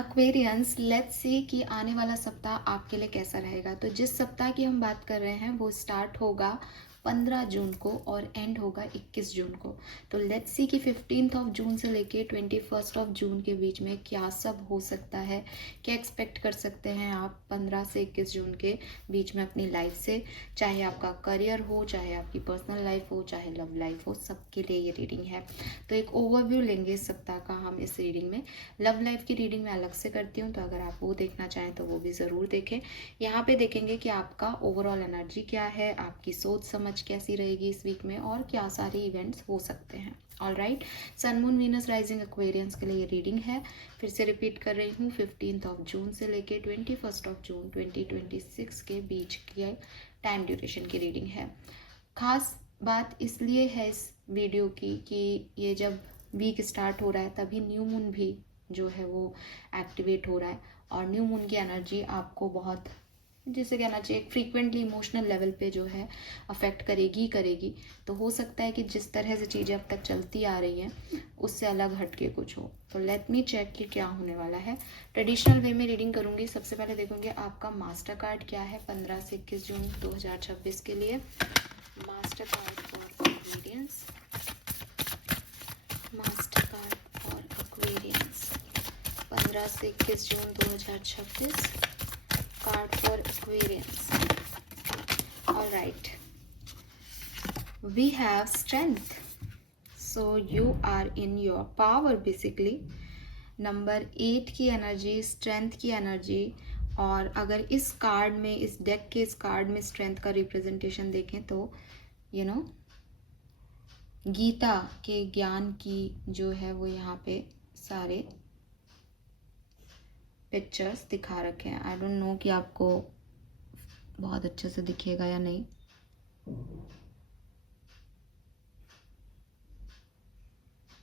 Aquarians, let's see कि आने वाला सप्ताह आपके लिए कैसा रहेगा। तो जिस सप्ताह की हम बात कर रहे हैं वो स्टार्ट होगा 15 जून को और एंड होगा 21 जून को। तो लेट्स सी कि 15 ऑफ जून से लेके 21 ऑफ जून के बीच में क्या सब हो सकता है, क्या एक्सपेक्ट कर सकते हैं आप 15 से 21 जून के बीच में अपनी लाइफ से। चाहे आपका करियर हो, चाहे आपकी पर्सनल लाइफ हो, चाहे लव लाइफ हो, सबके लिए ये रीडिंग है। तो एक ओवरव्यू लेंगे इस सप्ताह का हम इस रीडिंग में। लव लाइफ की रीडिंग मैं अलग से करती हूँ, तो अगर आप वो देखना चाहें तो वो भी ज़रूर देखें। यहाँ पे देखेंगे कि आपका ओवरऑल एनर्जी क्या है, आपकी सोच समझ कैसी रहेगी इस वीक में, और क्या सारे इवेंट्स हो सकते हैं। All right, sun moon Venus rising Aquarians के लिए ये रीडिंग है। फिर से रिपीट कर रही हूँ, 15 ऑफ जून से लेके 21 ऑफ जून 2026 के बीच की टाइम ड्यूरेशन की रीडिंग है। खास बात इसलिए है इस वीडियो की कि ये जब वीक स्टार्ट हो रहा है तभी न्यू मून भी जो है वो एक्टिवेट हो रहा है, और न्यू मून की एनर्जी आपको बहुत, जिसे कहना चाहिए, फ्रीक्वेंटली इमोशनल लेवल पे जो है अफेक्ट करेगी। तो हो सकता है कि जिस तरह से चीज़ें अब तक चलती आ रही हैं उससे अलग हटके कुछ हो। तो लेट मी चेक कि क्या होने वाला है। ट्रेडिशनल वे में रीडिंग करूँगी। सबसे पहले देखूँगी आपका मास्टर कार्ड क्या है 15 से 21 जून 2026 के लिए। Master card for Aquarians, master card for Aquarians 15 से 21 जून 2026, card for Aquarians. All right, we have strength, so you are in your power basically. Number 8 की एनर्जी, स्ट्रेंथ की एनर्जी। और अगर इस कार्ड में, इस डेक के इस कार्ड में स्ट्रेंथ का रिप्रेजेंटेशन देखें तो यू नो गीता के ज्ञान की जो है वो यहाँ पे सारे पिक्चर्स दिखा रखे हैं। आई डोंट नो कि आपको बहुत अच्छे से दिखेगा या नहीं।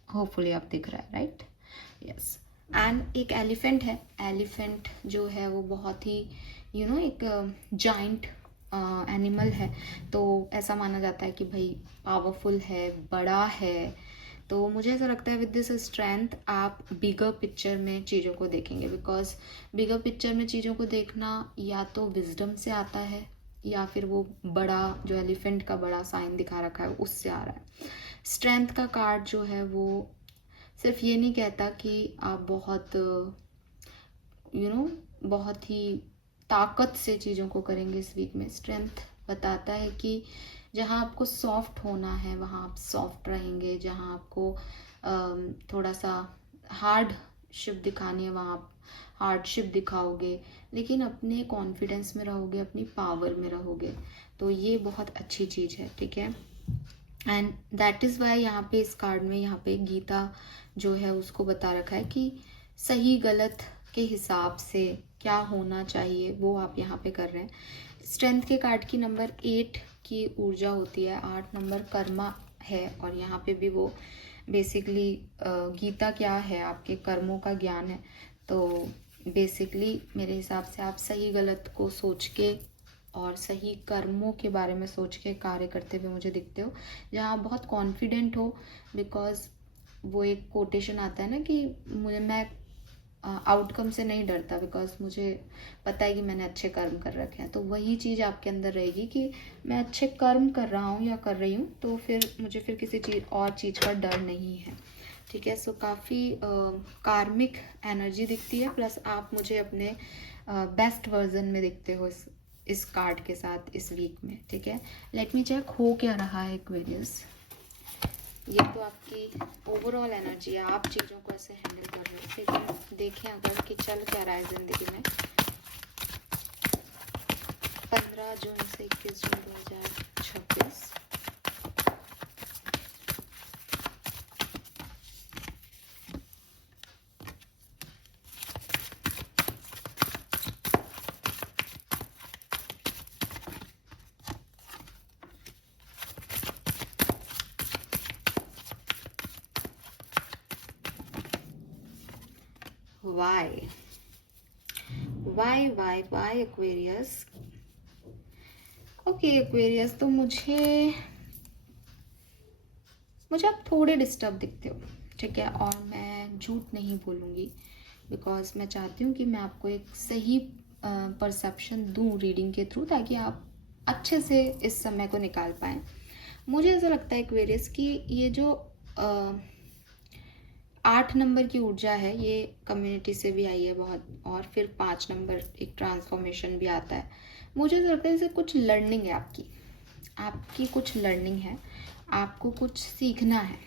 होपफुली आप दिख रहा है, राइट? यस। एंड एक एलिफेंट है। एलिफेंट जो है वो बहुत ही एक जाइंट एनिमल है। तो ऐसा माना जाता है कि भाई पावरफुल है, बड़ा है। तो मुझे ऐसा लगता है विद दिस स्ट्रेंथ आप बिगर पिक्चर में चीज़ों को देखेंगे, बिकॉज बिगर पिक्चर में चीज़ों को देखना या तो विजडम से आता है या फिर वो बड़ा जो एलिफेंट का बड़ा साइन दिखा रखा है उससे आ रहा है। स्ट्रेंथ का कार्ड जो है वो सिर्फ ये नहीं कहता कि आप बहुत बहुत ही ताकत से चीज़ों को करेंगे इस वीक में। स्ट्रेंथ बताता है कि जहाँ आपको सॉफ्ट होना है वहाँ आप सॉफ्ट रहेंगे, जहाँ आपको थोड़ा सा हार्डशिप दिखानी है वहाँ आप हार्डशिप दिखाओगे, लेकिन अपने कॉन्फिडेंस में रहोगे, अपनी पावर में रहोगे। तो ये बहुत अच्छी चीज़ है, ठीक है। एंड दैट इज़ वाई यहाँ पे इस कार्ड में यहाँ पे गीता जो है उसको बता रखा है कि सही गलत के हिसाब से क्या होना चाहिए वो आप यहाँ पे कर रहे हैं। स्ट्रेंथ के कार्ड की नंबर 8 की ऊर्जा होती है, 8 नंबर कर्मा है, और यहाँ पे भी वो बेसिकली गीता क्या है, आपके कर्मों का ज्ञान है। तो बेसिकली मेरे हिसाब से आप सही गलत को सोच के और सही कर्मों के बारे में सोच के कार्य करते हुए मुझे दिखते हो, जहाँ आप बहुत कॉन्फिडेंट हो। बिकॉज वो एक कोटेशन आता है ना कि मैं आउटकम से नहीं डरता, बिकॉज मुझे पता है कि मैंने अच्छे कर्म कर रखे हैं। तो वही चीज़ आपके अंदर रहेगी कि मैं अच्छे कर्म कर रहा हूँ या कर रही हूँ, तो फिर मुझे फिर किसी चीज़ का डर नहीं है, ठीक है। सो काफ़ी कार्मिक एनर्जी दिखती है, प्लस आप मुझे अपने बेस्ट वर्जन में दिखते हो इस कार्ड के साथ इस वीक में, ठीक है। लेट मी चेक हो क्या रहा है एक्वेरियस। ये तो आपकी ओवरऑल एनर्जी है, आप चीज़ों को ऐसे हैंडल कर रहे हो, लेकिन देखें अगर कि चल क्या रहा है ज़िंदगी में 15 जून से 21 जून 2026। Why Aquarius? ओके Aquarius, तो मुझे आप थोड़े डिस्टर्ब दिखते हो, ठीक है। और मैं झूठ नहीं बोलूँगी बिकॉज मैं चाहती हूँ कि मैं आपको एक सही परसेप्शन दूँ रीडिंग के थ्रू, ताकि आप अच्छे से इस समय को निकाल पाएँ। मुझे ऐसा लगता है एक्वेरियस कि ये जो 8 नंबर की ऊर्जा है, ये कम्युनिटी से भी आई है बहुत, और फिर 5 नंबर एक ट्रांसफॉर्मेशन भी आता है। मुझे ऐसा लगता है जैसे कुछ लर्निंग है आपकी कुछ लर्निंग है, आपको कुछ सीखना है,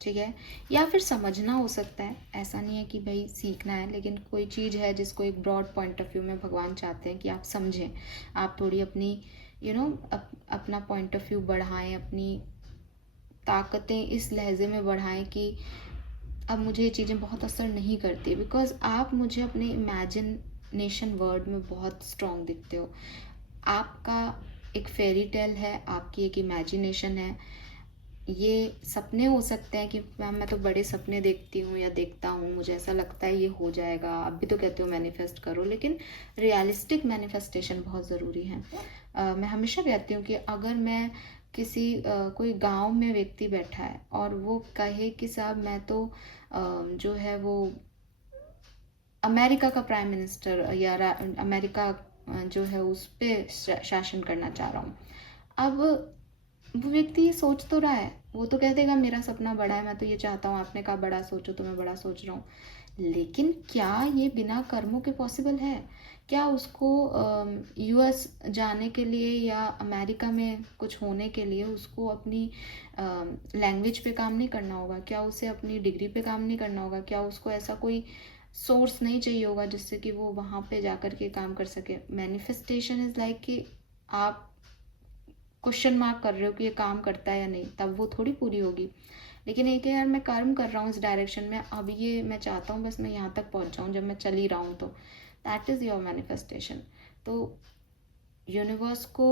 ठीक है, या फिर समझना हो सकता है। ऐसा नहीं है कि भाई सीखना है, लेकिन कोई चीज़ है जिसको एक ब्रॉड पॉइंट ऑफ व्यू में भगवान चाहते हैं कि आप समझें, आप थोड़ी अपनी अपना पॉइंट ऑफ व्यू बढ़ाएं, अपनी ताकतें इस लहजे में बढ़ाएं कि अब मुझे ये चीज़ें बहुत असर नहीं करती, बिकॉज आप मुझे अपने इमेजिनेशन वर्ड में बहुत स्ट्रॉन्ग दिखते हो। आपका एक फेरी टेल है, आपकी एक इमेजिनेशन है। ये सपने हो सकते हैं कि मैम मैं तो बड़े सपने देखती हूँ या देखता हूँ, मुझे ऐसा लगता है ये हो जाएगा, आप भी तो कहते हो मैनिफेस्ट करो, लेकिन रियलिस्टिक मैनिफेस्टेशन बहुत ज़रूरी है। मैं हमेशा कहती हूँ कि अगर मैं किसी कोई गांव में व्यक्ति बैठा है और वो कहे कि साहब मैं तो जो है वो अमेरिका का प्राइम मिनिस्टर या अमेरिका जो है उस पर शासन करना चाह रहा हूँ, अब वो व्यक्ति ये सोच तो रहा है, वो तो कह देगा मेरा सपना बड़ा है, मैं तो ये चाहता हूँ, आपने कहा बड़ा सोचो तो मैं बड़ा सोच रहा हूँ, लेकिन क्या ये बिना कर्मों के पॉसिबल है? क्या उसको यूएस जाने के लिए या अमेरिका में कुछ होने के लिए उसको अपनी लैंग्वेज पे काम नहीं करना होगा? क्या उसे अपनी डिग्री पे काम नहीं करना होगा? क्या उसको ऐसा कोई सोर्स नहीं चाहिए होगा जिससे कि वो वहाँ पे जाकर के काम कर सके? मैनिफेस्टेशन इज़ लाइक कि आप क्वेश्चन मार्क कर रहे हो कि ये काम करता है या नहीं, तब वो थोड़ी पूरी होगी। लेकिन एक है यार, मैं कर्म कर रहा हूँ इस डायरेक्शन में, अब ये मैं चाहता हूँ बस मैं यहाँ तक पहुँच जाऊँ जब मैं चल ही रहा हूँ, तो दैट इज़ योर मैनिफेस्टेशन। तो यूनिवर्स को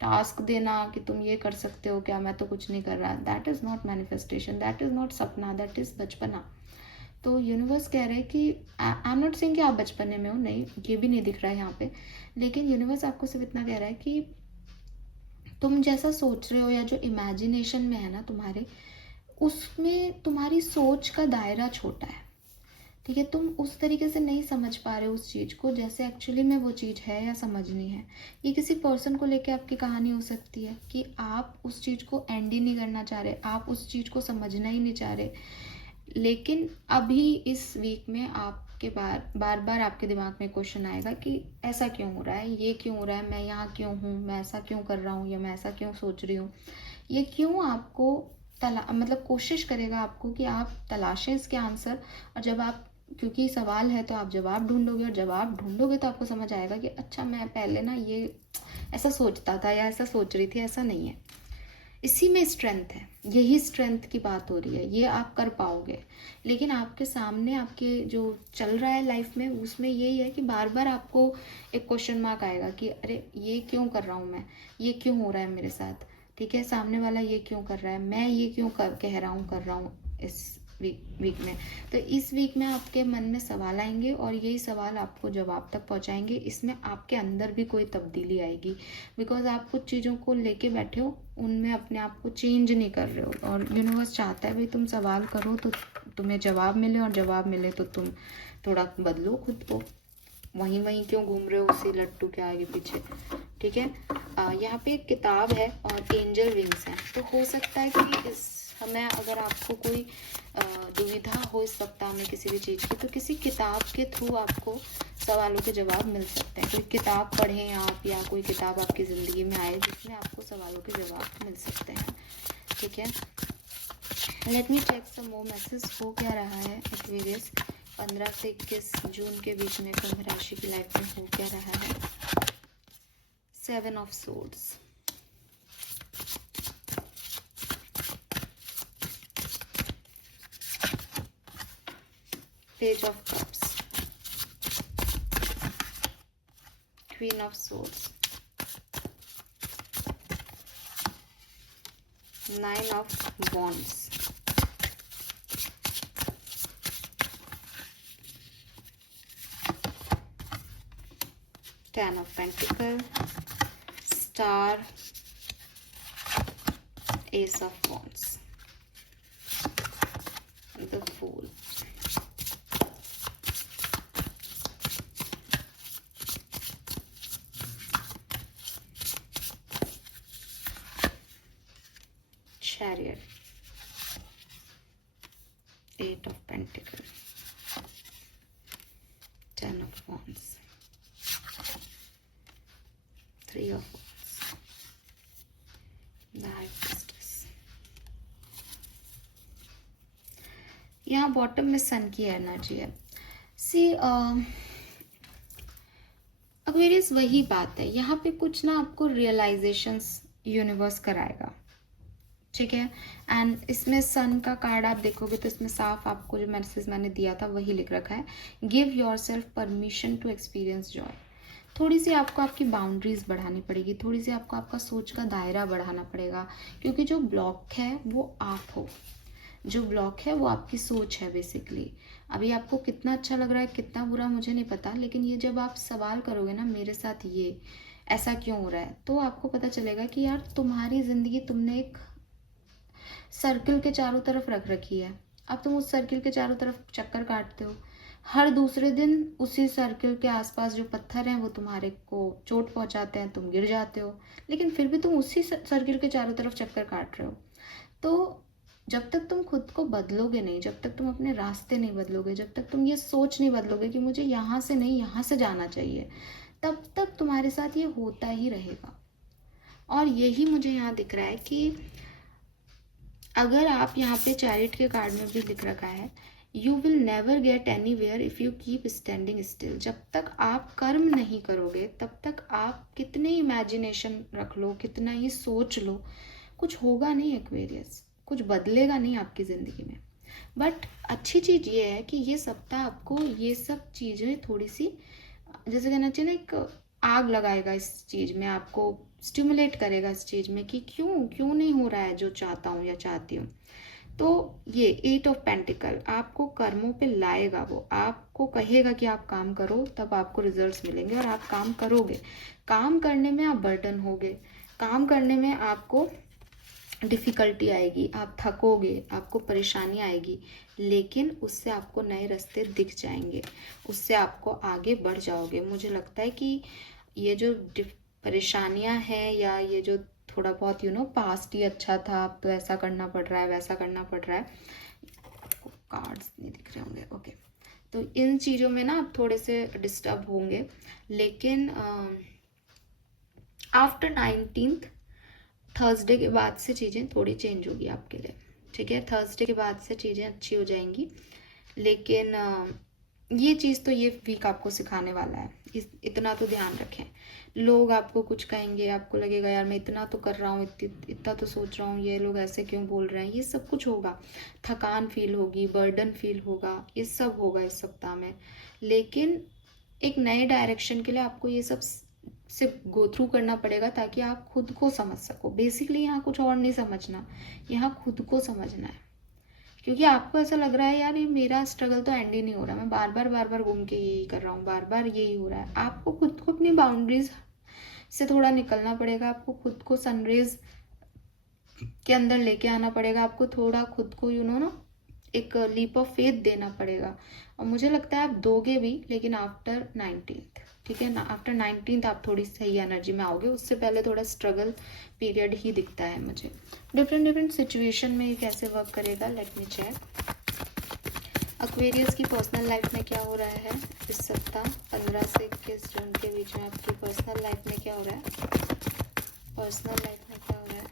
टास्क देना कि तुम ये कर सकते हो क्या, मैं तो कुछ नहीं कर रहा, that is not manifestation, that is not सपना, दैट इज़ बचपना। तो यूनिवर्स कह रहे हैं कि आई एम नॉट सेइंग कि आप बचपने में हो, नहीं, ये भी नहीं दिख रहा है यहाँ पे, लेकिन यूनिवर्स आपको सिर्फ इतना कह रहा है कि तुम जैसा सोच रहे हो या जो इमेजिनेशन में है ना तुम्हारे, उसमें तुम्हारी सोच का दायरा छोटा है, ठीक है, तुम उस तरीके से नहीं समझ पा रहे हो उस चीज़ को जैसे एक्चुअली में वो चीज़ है या समझनी है। ये किसी पर्सन को लेके आपकी कहानी हो सकती है कि आप उस चीज़ को एंड ही नहीं करना चाह रहे, आप उस चीज़ को समझना ही नहीं चाह रहे, लेकिन अभी इस वीक में आपके बार बार आपके दिमाग में क्वेश्चन आएगा कि ऐसा क्यों हो रहा है, ये क्यों हो रहा है, मैं यहाँ क्यों हूँ, मैं ऐसा क्यों कर रहा हूँ, या मैं ऐसा क्यों सोच रही हूँ। ये क्यों आपको मतलब कोशिश करेगा आपको कि आप तलाशें इसके आंसर, और जब आप, क्योंकि सवाल है तो आप जवाब ढूंढोगे, और जवाब ढूंढोगे तो आपको समझ आएगा कि अच्छा मैं पहले ना ये ऐसा सोचता था या ऐसा सोच रही थी, ऐसा नहीं है। इसी में स्ट्रेंथ है, यही स्ट्रेंथ की बात हो रही है, ये आप कर पाओगे। लेकिन आपके सामने आपके जो चल रहा है लाइफ में, उसमें यही है कि बार बार आपको एक क्वेश्चन मार्क आएगा कि अरे ये क्यों कर रहा हूँ मैं, ये क्यों हो रहा है मेरे साथ, ठीक है, सामने वाला ये क्यों कर रहा है, मैं ये क्यों कह रहा हूँ कर रहा हूँ इस वीक में। तो इस वीक में आपके मन में सवाल आएंगे और यही सवाल आपको जवाब तक पहुंचाएंगे। इसमें आपके अंदर भी कोई तब्दीली आएगी, बिकॉज आप कुछ चीज़ों को लेके बैठे हो, उनमें अपने आप को चेंज नहीं कर रहे हो, और यूनिवर्स चाहता है भाई तुम सवाल करो तो तुम्हें जवाब मिले, और जवाब मिले तो तुम थोड़ा बदलो खुद को, वहीं वहीं क्यों घूम रहे हो उसी लट्टू के आगे पीछे, ठीक है। यहाँ पे एक किताब है और एंजल विंग्स हैं, तो हो सकता है कि इस समय अगर आपको कोई दुविधा हो इस सप्ताह में किसी भी चीज़ की, तो किसी किताब के थ्रू आपको सवालों के जवाब मिल सकते हैं। कोई किताब पढ़ें आप, या कोई किताब आपकी ज़िंदगी में आए जिसमें आपको सवालों के जवाब मिल सकते हैं, ठीक है। Late me check some more message. हो क्या रहा है एक्वेरियस 15 से 21 जून के बीच में कुंभ राशि की लाइफ में हो क्या रहा है। 7 of swords, page of cups, queen of swords, 9 of wands, Ten of Pentacles, Star, Ace of Wands, the Fool, Wands, 3 of Wands, the High Priestess. यहाँ बॉटम में सन की एनर्जी है. सी एक्वेरियस वही बात है, यहाँ पे कुछ ना आपको रियलाइजेशंस यूनिवर्स कराएगा, ठीक है. एंड इसमें सन का कार्ड आप देखोगे तो इसमें साफ आपको जो मैसेज मैंने दिया था वही लिख रखा है. Give yourself permission to experience joy. थोड़ी सी आपको आपकी बाउंड्रीज बढ़ानी पड़ेगी, थोड़ी सी आपको आपका सोच का दायरा बढ़ाना पड़ेगा, क्योंकि जो ब्लॉक है वो आप हो, जो ब्लॉक है वो आपकी सोच है बेसिकली. अभी आपको कितना अच्छा लग रहा है कितना बुरा मुझे नहीं पता, लेकिन ये जब आप सवाल करोगे ना मेरे साथ ये ऐसा क्यों हो रहा है, तो आपको पता चलेगा कि यार तुम्हारी ज़िंदगी तुमने एक सर्किल के चारों तरफ रख रखी है. अब तुम उस सर्किल के चारों तरफ चक्कर काटते हो, हर दूसरे दिन उसी सर्किल के आसपास जो पत्थर हैं वो तुम्हारे को चोट पहुंचाते हैं, तुम गिर जाते हो, लेकिन फिर भी तुम उसी सर्किल के चारों तरफ चक्कर काट रहे हो. तो जब तक तुम खुद को बदलोगे नहीं, जब तक तुम अपने रास्ते नहीं बदलोगे, जब तक तुम ये सोच नहीं बदलोगे कि मुझे यहाँ से नहीं यहाँ से जाना चाहिए, तब तक तुम्हारे साथ ये होता ही रहेगा. और यही मुझे यहाँ दिख रहा है कि अगर आप यहाँ पे चैरिट के कार्ड में भी लिख रखा है, you will never get anywhere if you keep standing still. जब तक आप कर्म नहीं करोगे तब तक आप कितने इमेजिनेशन रख लो, कितना ही सोच लो, कुछ होगा नहीं एक्वेरियस, कुछ बदलेगा नहीं आपकी ज़िंदगी में. बट अच्छी चीज़ ये है कि ये सप्ताह आपको ये सब चीज़ें थोड़ी सी जैसे कहना चाहिए ना, एक आग लगाएगा इस चीज़ में, आपको स्टिमुलेट करेगा इस चीज़ में कि क्यों नहीं हो रहा है जो चाहता हूँ या चाहती हूँ. तो ये 8 ऑफ पेंटिकल आपको कर्मों पे लाएगा, वो आपको कहेगा कि आप काम करो तब आपको रिजल्ट्स मिलेंगे, और आप काम करोगे. काम करने में आप बर्डन होगे, काम करने में आपको डिफ़िकल्टी आएगी, आप थकोगे, आपको परेशानी आएगी, लेकिन उससे आपको नए रास्ते दिख जाएंगे, उससे आपको आगे बढ़ जाओगे. मुझे लगता है कि ये जो परेशानियां हैं या ये जो थोड़ा बहुत पास्ट ही अच्छा था, अब तो ऐसा करना पड़ रहा है वैसा करना पड़ रहा है, कार्ड्स नहीं दिख रहे होंगे, ओके. तो इन चीज़ों में ना आप थोड़े से डिस्टर्ब होंगे, लेकिन आफ्टर 19th थर्सडे के बाद से चीज़ें थोड़ी चेंज होगी आपके लिए, ठीक है. थर्सडे के बाद से चीज़ें अच्छी हो जाएंगी, लेकिन ये चीज़ तो ये वीक आपको सिखाने वाला है. इतना तो ध्यान रखें, लोग आपको कुछ कहेंगे, आपको लगेगा यार मैं इतना तो कर रहा हूँ, इतना तो सोच रहा हूँ, ये लोग ऐसे क्यों बोल रहे हैं, ये सब कुछ होगा. थकान फील होगी, बर्डन फील होगा, ये सब होगा इस सप्ताह में. लेकिन एक नए डायरेक्शन के लिए आपको ये सब से गो थ्रू करना पड़ेगा ताकि आप खुद को समझ सको. बेसिकली यहाँ कुछ और नहीं समझना, यहाँ खुद को समझना है, क्योंकि आपको ऐसा लग रहा है यार ये मेरा स्ट्रगल तो एंड ही नहीं हो रहा, मैं बार बार घूम के यही कर रहा हूँ, बार बार यही हो रहा है. आपको खुद को अपनी बाउंड्रीज से थोड़ा निकलना पड़ेगा, आपको खुद को सनरेज के अंदर लेके आना पड़ेगा, आपको थोड़ा खुद को ना एक लीप ऑफ फेथ देना पड़ेगा. और मुझे लगता है आप दोगे भी, लेकिन आफ्टर 19th, ठीक है ना, आफ्टर 19th आप थोड़ी सही एनर्जी में आओगे. उससे पहले थोड़ा स्ट्रगल पीरियड ही दिखता है मुझे. डिफरेंट सिचुएशन में ये कैसे वर्क करेगा, लेट मी चेक. एक्वेरियस की पर्सनल लाइफ में क्या हो रहा है इस सप्ताह, 15 से 21 जून के बीच में आपकी पर्सनल लाइफ में क्या हो रहा है, पर्सनल लाइफ में क्या हो रहा है.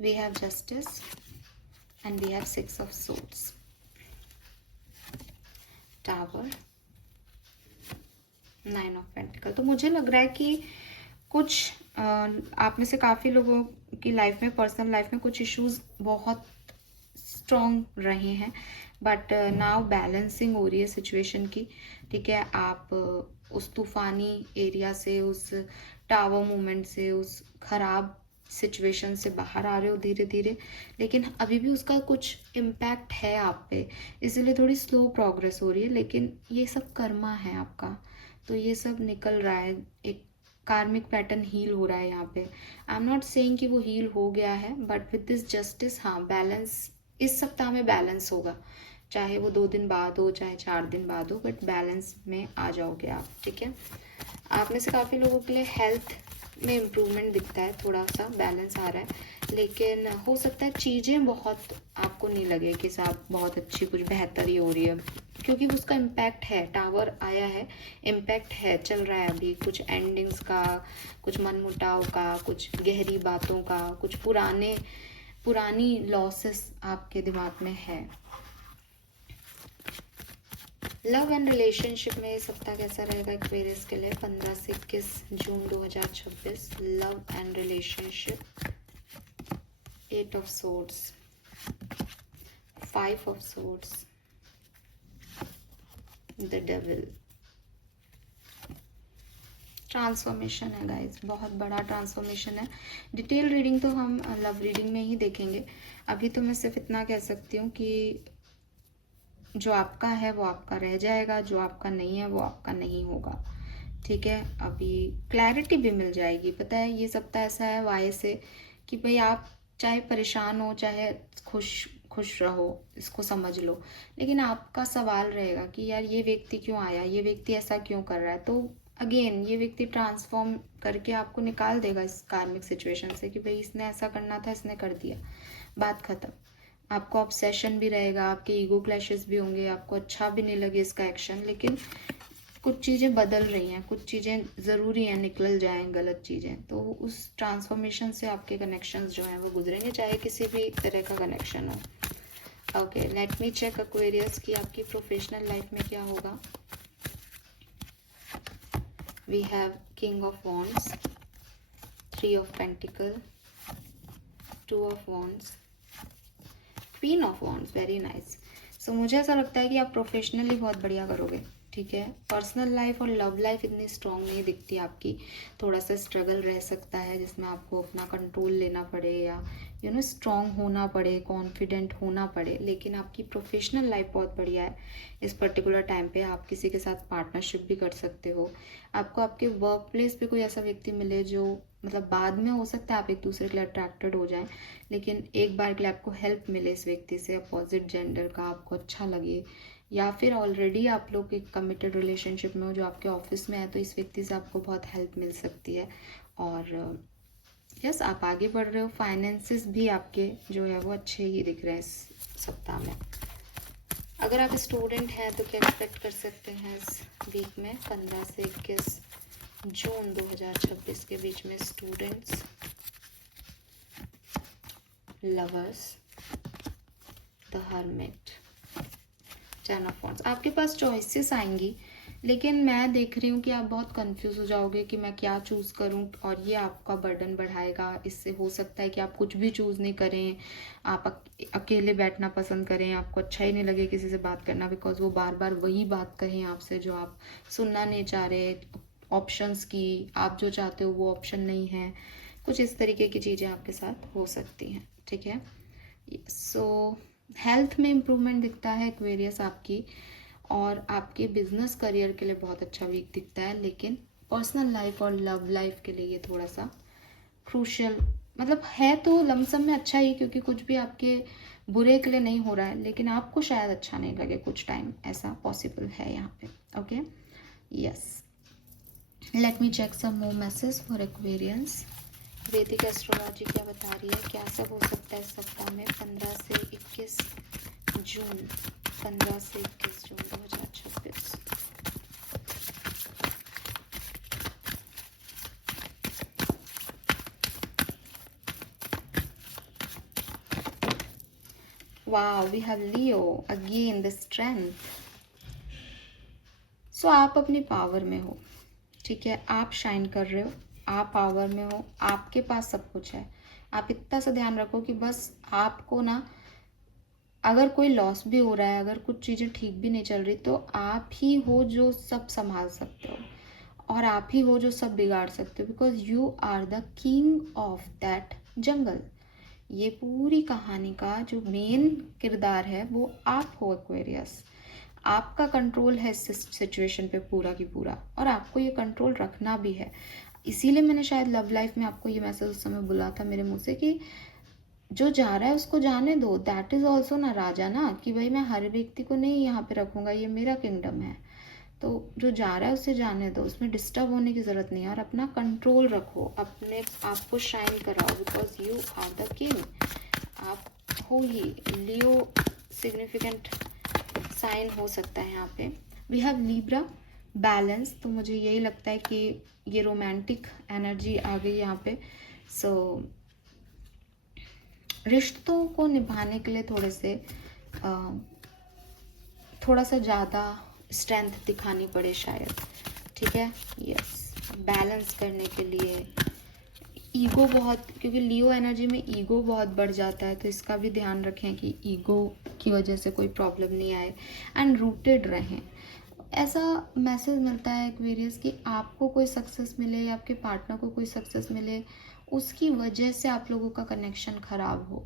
We have Justice and we have 6 of Swords, Tower, 9 of Pentacles. तो मुझे लग रहा है कि कुछ आप में से काफ़ी लोगों की लाइफ में, पर्सनल लाइफ में कुछ इश्यूज बहुत स्ट्रॉन्ग रहे हैं, बट नाउ बैलेंसिंग हो रही है सिचुएशन की, ठीक है. आप उस तूफानी एरिया से, उस टावर मूवमेंट से, उस खराब सिचुएशन से बाहर आ रहे हो धीरे धीरे, लेकिन अभी भी उसका कुछ इम्पैक्ट है आप पे, इसीलिए थोड़ी स्लो प्रोग्रेस हो रही है. लेकिन ये सब कर्मा है आपका, तो ये सब निकल रहा है, एक कार्मिक पैटर्न हील हो रहा है यहाँ पे. आई एम नॉट सेइंग कि वो हील हो गया है, बट विद दिस जस्टिस हाँ बैलेंस इस सप्ताह में बैलेंस होगा, चाहे वो 2 दिन बाद हो चाहे 4 दिन बाद हो, बट बैलेंस में आ जाओगे आप, ठीक है. आप में से काफ़ी लोगों के लिए हेल्थ में इम्प्रूवमेंट दिखता है, थोड़ा सा बैलेंस आ रहा है, लेकिन हो सकता है चीज़ें बहुत आपको नहीं लगे कि साहब बहुत अच्छी कुछ बेहतर ही हो रही है, क्योंकि उसका इम्पैक्ट है, टावर आया है, इम्पैक्ट है, चल रहा है अभी, कुछ एंडिंग्स का, कुछ मनमुटाव का, कुछ गहरी बातों का, कुछ पुरानी लॉसेस आपके दिमाग में है। लव एंड रिलेशनशिप में ये सप्ताह कैसा रहेगा एक्वेरियस के लिए 15 से 21 जून 2026? Love and relationship, 8 of swords, 5 of swords, the devil. Transformation है गाइस, बहुत बड़ा ट्रांसफॉर्मेशन है। डिटेल रीडिंग तो हम लव रीडिंग में ही देखेंगे। अभी तो मैं सिर्फ इतना कह सकती हूँ कि जो आपका है वो आपका रह जाएगा, जो आपका नहीं है वो आपका नहीं होगा, ठीक है। अभी क्लैरिटी भी मिल जाएगी। पता है ये सप्ताह ऐसा है वाई से कि भाई आप चाहे परेशान हो चाहे खुश रहो, इसको समझ लो, लेकिन आपका सवाल रहेगा कि यार ये व्यक्ति क्यों आया, ये व्यक्ति ऐसा क्यों कर रहा है। तो अगेन ये व्यक्ति ट्रांसफॉर्म करके आपको निकाल देगा इस कार्मिक सिचुएशन से कि भाई इसने ऐसा करना था, इसने कर दिया, बात खत्म। आपको ऑब्सेशन भी रहेगा, आपके ईगो क्लैशेस भी होंगे, आपको अच्छा भी नहीं लगे इसका एक्शन, लेकिन कुछ चीज़ें बदल रही हैं, कुछ चीज़ें ज़रूरी हैं निकल जाएं गलत चीज़ें, तो उस ट्रांसफॉर्मेशन से आपके कनेक्शंस जो हैं वो गुजरेंगे, चाहे किसी भी तरह का कनेक्शन हो। Okay, let me check Aquarius की आपकी प्रोफेशनल लाइफ में क्या होगा। We have king of wands, 3 of pentacle, 2 of wands, queen of wands, very nice. So मुझे ऐसा लगता है कि आप प्रोफेशनली बहुत बढ़िया करोगे, ठीक है। पर्सनल लाइफ और लव लाइफ इतनी स्ट्रांग नहीं दिखती आपकी, थोड़ा सा स्ट्रगल रह सकता है जिसमें आपको अपना कंट्रोल लेना पड़े या स्ट्रांग होना पड़े, कॉन्फिडेंट होना पड़े, लेकिन आपकी प्रोफेशनल लाइफ बहुत बढ़िया है। इस पर्टिकुलर टाइम पे आप किसी के साथ पार्टनरशिप भी कर सकते हो। आपको आपके वर्क प्लेस पे कोई ऐसा व्यक्ति मिले जो मतलब बाद में हो सकता है आप एक दूसरे के लिए अट्रैक्टेड हो जाएं, लेकिन एक बार के लिए आपको हेल्प मिले इस व्यक्ति से, अपोजिट जेंडर का, आपको अच्छा लगे, या फिर ऑलरेडी आप लोग एक कमिटेड रिलेशनशिप में हो जो आपके ऑफिस में है, तो इस व्यक्ति से आपको बहुत हेल्प मिल सकती है। और यस, आप आगे बढ़ रहे हो। फाइनेंसेस भी आपके जो है वो अच्छे ही दिख रहे हैं इस सप्ताह में। अगर आप स्टूडेंट हैं तो क्या एक्सपेक्ट कर सकते हैं इस वीक में 15 से 21 जून 2026 के बीच में? Students, lovers, the hermit, 10 of wands. आपके पास चॉइसेस आएंगी, लेकिन मैं देख रही हूँ कि आप बहुत कंफ्यूज हो जाओगे कि मैं क्या चूज़ करूँ, और ये आपका बर्डन बढ़ाएगा। इससे हो सकता है कि आप कुछ भी चूज़ नहीं करें, आप अकेले बैठना पसंद करें, आपको अच्छा ही नहीं लगे किसी से बात करना, बिकॉज वो बार बार वही बात कहें आपसे जो आप सुनना नहीं चाह रहे, ऑप्शंस की, आप जो चाहते हो वो ऑप्शन नहीं है, कुछ इस तरीके की चीज़ें आपके साथ हो सकती हैं, ठीक है। सो हेल्थ में इम्प्रूवमेंट दिखता है एक्वेरियस आपकी, और आपके बिजनेस करियर के लिए बहुत अच्छा वीक दिखता है, लेकिन पर्सनल लाइफ और लव लाइफ के लिए ये थोड़ा सा क्रूशियल, मतलब है तो लमसम में अच्छा ही, क्योंकि कुछ भी आपके बुरे के लिए नहीं हो रहा है, लेकिन आपको शायद अच्छा नहीं लगे कुछ टाइम, ऐसा पॉसिबल है यहाँ पे। Okay, yes, let me check some more message for Aquarians. Vedic astrology क्या बता रही है, क्या सब हो सकता है इस सप्ताह में 15 से 21 जून 2026। Wow, we have Leo again, the strength. So आप अपनी पावर में हो, ठीक है, आप शाइन कर रहे हो, आप पावर में हो, आपके पास सब कुछ है। आप इतना सा ध्यान रखो कि बस आपको ना, अगर कोई लॉस भी हो रहा है, अगर कुछ चीज़ें ठीक भी नहीं चल रही, तो आप ही हो जो सब संभाल सकते हो, और आप ही हो जो सब बिगाड़ सकते हो, because you are the king of that jungle. ये पूरी कहानी का जो मेन किरदार है वो आप हो एक्वेरियस। आपका कंट्रोल है इस सिचुएशन पे पूरा की पूरा, और आपको ये कंट्रोल रखना भी है। इसीलिए मैंने शायद लव लाइफ में आपको ये मैसेज उस समय बोला था मेरे मुंह से कि जो जा रहा है उसको जाने दो, दैट इज ऑल्सो ना राजा ना, कि भाई मैं हर व्यक्ति को नहीं यहाँ पे रखूंगा, ये मेरा किंगडम है। तो जो जा रहा है उसे जाने दो, उसमें डिस्टर्ब होने की ज़रूरत नहीं है। और अपना कंट्रोल रखो, अपने आप को शाइन कराओ, because you are the king. आप हो ही। लियो सिग्निफिकेंट साइन हो सकता है यहाँ पे। वी हैव लिब्रा बैलेंस, तो मुझे यही लगता है कि ये रोमांटिक एनर्जी आ गई यहाँ पे। सो रिश्तों को निभाने के लिए थोड़ा सा ज़्यादा स्ट्रेंथ दिखानी पड़े शायद, ठीक है। यस, बैलेंस करने के लिए ईगो बहुत, क्योंकि लियो एनर्जी में ईगो बहुत बढ़ जाता है, तो इसका भी ध्यान रखें कि ईगो की वजह से कोई प्रॉब्लम नहीं आए। एंड रूटेड रहें। ऐसा मैसेज मिलता है एक्वेरियस कि आपको कोई सक्सेस मिले या आपके पार्टनर को कोई सक्सेस मिले, उसकी वजह से आप लोगों का कनेक्शन ख़राब हो,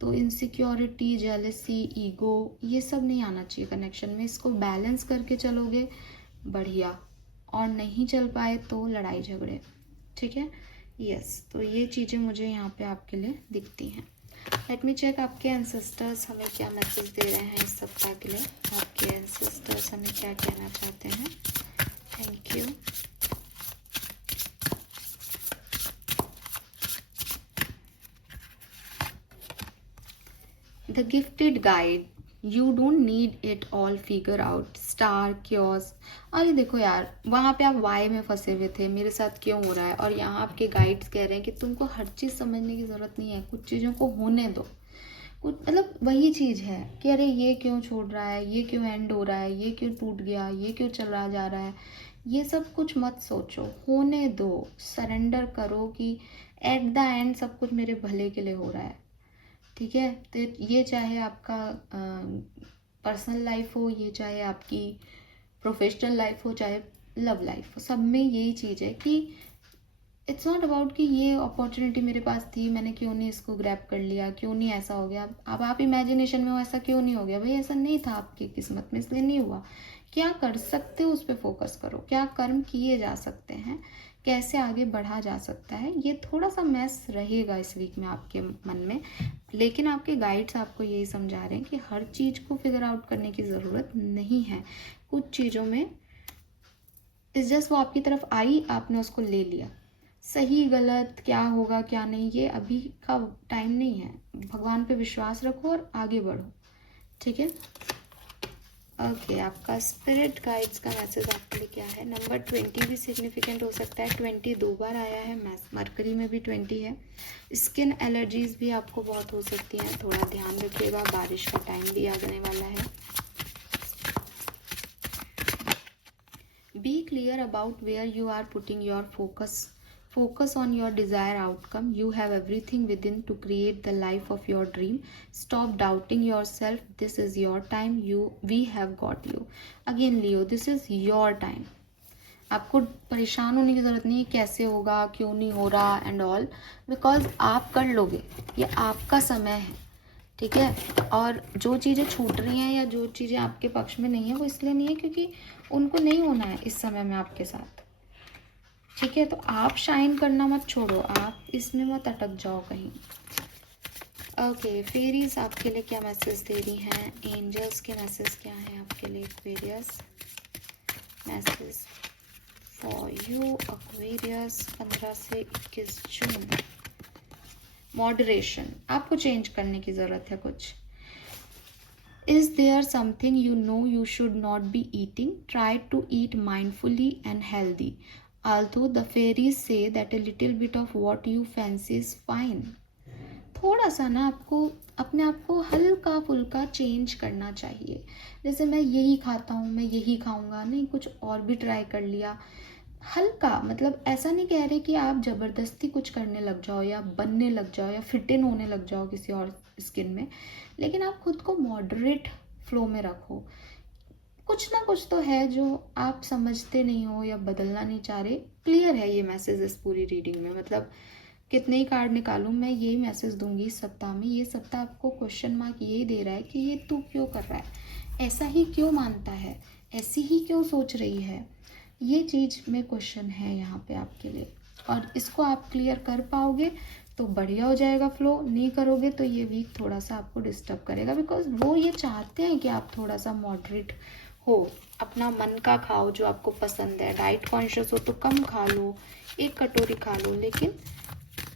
तो इनसिक्योरिटी, जेलसी, ईगो, ये सब नहीं आना चाहिए कनेक्शन में। इसको बैलेंस करके चलोगे बढ़िया, और नहीं चल पाए तो लड़ाई झगड़े, ठीक है। यस, तो ये चीज़ें मुझे यहाँ पे आपके लिए दिखती हैं। लेट मी चेक आपके एंसेस्टर्स हमें क्या मैसेज दे रहे हैं इस सप्ताह के लिए। आपके एंसेस्टर्स हमें क्या कहना चाहते हैं। Thank you. The gifted guide, you don't need it all figure out, star chaos. अरे देखो यार, वहाँ पे आप वाई में फंसे हुए थे, मेरे साथ क्यों हो रहा है, और यहाँ आपके गाइड्स कह रहे हैं कि तुमको हर चीज़ समझने की ज़रूरत नहीं है, कुछ चीज़ों को होने दो। कुछ मतलब वही चीज़ है कि अरे ये क्यों छोड़ रहा है, ये क्यों एंड हो रहा है, ये क्यों टूट गया, ये क्यों चला जा रहा है, ये सब कुछ मत सोचो, होने दो। सरेंडर करो कि एट द एंड सब कुछ मेरे भले के लिए हो रहा है, ठीक है। तो ये चाहे आपका पर्सनल लाइफ हो, ये चाहे आपकी प्रोफेशनल लाइफ हो, चाहे लव लाइफ हो, सब में यही चीज़ है कि इट्स नॉट अबाउट कि ये अपॉर्चुनिटी मेरे पास थी, मैंने क्यों नहीं इसको ग्रैब कर लिया, क्यों नहीं ऐसा हो गया। अब आप इमेजिनेशन में हो, ऐसा क्यों नहीं हो गया, भाई ऐसा नहीं था आपकी किस्मत में, इसलिए नहीं हुआ। क्या कर सकते हो उस पर फोकस करो, क्या कर्म किए जा सकते हैं, कैसे आगे बढ़ा जा सकता है। ये थोड़ा सा मैस रहेगा इस वीक में आपके मन में, लेकिन आपके गाइड्स आपको यही समझा रहे हैं कि हर चीज़ को फिगर आउट करने की ज़रूरत नहीं है। कुछ चीज़ों में इस जस्ट वो आपकी तरफ आई, आपने उसको ले लिया। सही गलत क्या होगा क्या नहीं, ये अभी का टाइम नहीं है। भगवान पे विश्वास रखो और आगे बढ़ो, ठीक है। ओके, आपका स्पिरिट गाइड्स का मैसेज आपके लिए क्या है। नंबर 20 भी सिग्निफिकेंट हो सकता है, 20 2 बार आया है, मरकरी में भी 20 है। स्किन एलर्जीज भी आपको बहुत हो सकती हैं, थोड़ा ध्यान रखिएगा, बारिश का टाइम भी आने वाला है। Be clear about where you are putting your focus, focus on your desired outcome. You have everything within to create the life of your dream. Stop doubting yourself. This is your time. We have got you. Again Leo, this is your time. आपको परेशान होने की ज़रूरत नहीं है कैसे होगा, क्यों नहीं हो रहा एंड ऑल, बिकॉज आप कर लोगे, ये आपका समय है, ठीक है। और जो चीज़ें छूट रही हैं या जो चीज़ें आपके पक्ष में नहीं है, वो इसलिए नहीं है क्योंकि उनको नहीं होना है इस समय में आपके साथ, ठीक है। तो आप शाइन करना मत छोड़ो, आप इसमें मत अटक जाओ कहीं। ओके, फेरीज आपके लिए क्या मैसेज दे रही हैं, एंजल्स के मैसेज क्या हैं आपके लिए Aquarius. Message for you Aquarius 15 से 21 जून। मॉडरेशन, आपको चेंज करने की ज़रूरत है कुछ। Is there something you know you should not be eating? Try to eat mindfully and healthy. Although the fairies say that a little bit of what you fancy is fine. थोड़ा सा ना आपको अपने आप को हल्का फुल्का चेंज करना चाहिए। जैसे मैं यही खाता हूँ, मैं यही खाऊंगा, नहीं कुछ और भी ट्राई कर लिया। हल्का मतलब ऐसा नहीं कह रहे कि आप ज़बरदस्ती कुछ करने लग जाओ या बनने लग जाओ या फिट इन होने लग जाओ किसी और स्किन में, लेकिन आप खुद को मॉडरेट फ्लो में रखो। कुछ ना कुछ तो है जो आप समझते नहीं हो या बदलना नहीं चाह रहे। क्लियर है ये मैसेज इस पूरी रीडिंग में, मतलब कितने ही कार्ड निकालूं मैं यही मैसेज दूंगी इस सप्ताह में। ये सप्ताह आपको क्वेश्चन मार्क यही दे रहा है कि ये तू क्यों कर रहा है, ऐसा ही क्यों मानता है, ऐसी ही क्यों सोच रही है, ये चीज़ में क्वेश्चन है यहाँ पे आपके लिए। और इसको आप क्लियर कर पाओगे तो बढ़िया हो जाएगा फ्लो, नहीं करोगे तो ये वीक थोड़ा सा आपको डिस्टर्ब करेगा, बिकॉज वो ये चाहते हैं कि आप थोड़ा सा मॉडरेट हो, अपना मन का खाओ जो आपको पसंद है। डाइट कॉन्शियस हो तो कम खा लो, 1 कटोरी खा लो, लेकिन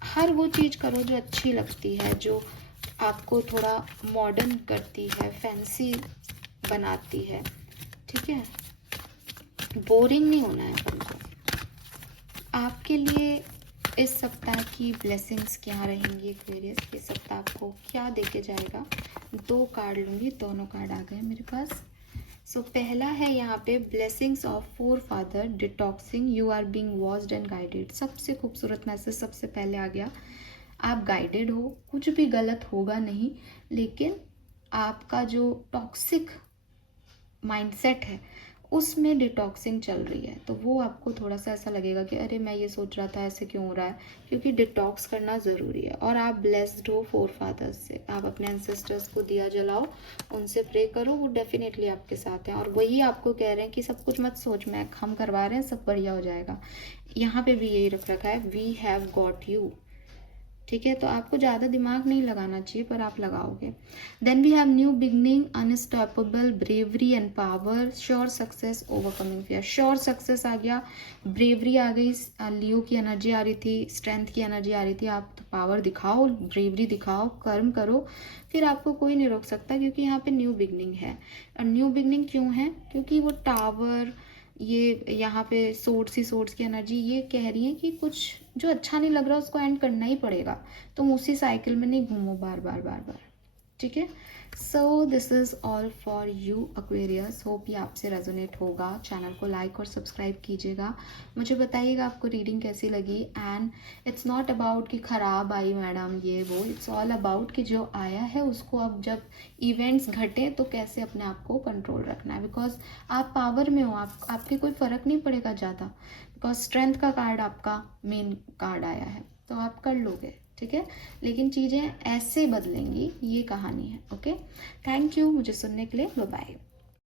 हर वो चीज़ करो जो अच्छी लगती है, जो आपको थोड़ा मॉडर्न करती है, फैंसी बनाती है, ठीक है? बोरिंग नहीं होना है अपन को। आपके लिए इस सप्ताह की ब्लेसिंग्स क्या रहेंगी एक्वेरियस? ये सप्ताह आपको क्या देके जाएगा? 2 कार्ड लूँगी, दोनों कार्ड आ गए मेरे पास। सो पहला है यहाँ पे blessings of forefather detoxing, you are being watched and guided. सबसे खूबसूरत मैसेज सबसे पहले आ गया। आप गाइडेड हो, कुछ भी गलत होगा नहीं, लेकिन आपका जो टॉक्सिक माइंडसेट है उसमें डिटॉक्सिंग चल रही है, तो वो आपको थोड़ा सा ऐसा लगेगा कि अरे मैं ये सोच रहा था ऐसे क्यों हो रहा है, क्योंकि डिटॉक्स करना ज़रूरी है। और आप ब्लेस्ड हो फोर फादर्स से। आप अपने एंसेस्टर्स को दिया जलाओ, उनसे प्रे करो, वो डेफिनेटली आपके साथ हैं। और वही आपको कह रहे हैं कि सब कुछ मत सोच, मैं हम करवा रहे हैं, सब बढ़िया हो जाएगा। यहाँ पे भी यही रख रखा है, वी हैव गॉट यू। ठीक है, तो आपको ज़्यादा दिमाग नहीं लगाना चाहिए, पर आप लगाओगे। Then we have new beginning, unstoppable, bravery and power, sure success, overcoming fear. Sure success आ गया, ब्रेवरी आ गई, लियो की एनर्जी आ रही थी, स्ट्रेंथ की एनर्जी आ रही थी। आप तो पावर दिखाओ, ब्रेवरी दिखाओ, कर्म करो, फिर आपको कोई नहीं रोक सकता, क्योंकि यहाँ पे न्यू बिगनिंग है। और न्यू बिगनिंग क्यों है? क्योंकि वो टावर, ये यहाँ पे सोर्स की एनर्जी ये कह रही है कि कुछ जो अच्छा नहीं लग रहा उसको एंड करना ही पड़ेगा। तुम उसी साइकिल में नहीं घूमो बार बार बार बार। ठीक है, so this is all for you Aquarius. Hope ये आपसे रेजोनेट होगा। चैनल को लाइक और सब्सक्राइब कीजिएगा, मुझे बताइएगा आपको रीडिंग कैसी लगी। एंड इट्स नॉट अबाउट कि ख़राब आई मैडम ये वो, इट्स ऑल अबाउट कि जो आया है उसको अब जब इवेंट्स घटे तो कैसे अपने आप को कंट्रोल रखना है। बिकॉज आप पावर में हो, आपके कोई फ़र्क नहीं पड़ेगा ज़्यादा, बिकॉज स्ट्रेंथ का कार्ड आपका मेन कार्ड आया है, तो आप कर लोगे। ठीक है, लेकिन चीज़ें ऐसे बदलेंगी, ये कहानी है। ओके, थैंक यू मुझे सुनने के लिए। Bye bye.